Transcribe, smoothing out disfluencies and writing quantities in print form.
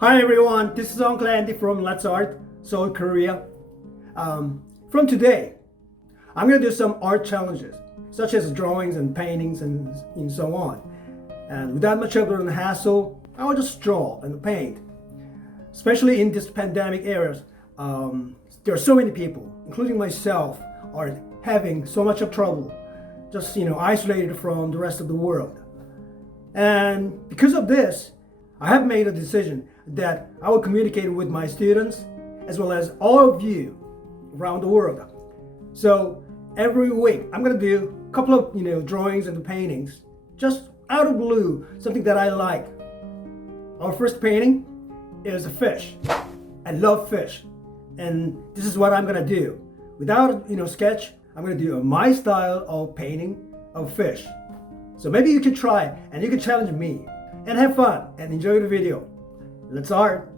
Hi everyone, this is Uncle Andy from Let's Art, Seoul, Korea. From today, I'm going to do some art challenges, such as drawings and paintings and so on. And without much of a hassle, I will just draw and paint. Especially in this pandemic era, there are so many people, including myself, are having so much of trouble, just isolated from the rest of the world. And because of this, I have made a decision that I will communicate with my students as well as all of you around the world. So every week I'm going to do a couple of drawings and paintings just out of blue, something that I like. Our first painting is a fish. I love fish, and this is what I'm going to do. Without sketch, I'm going to do my style of painting of fish. So maybe you can try and you can challenge me and have fun and enjoy the video. Let's art.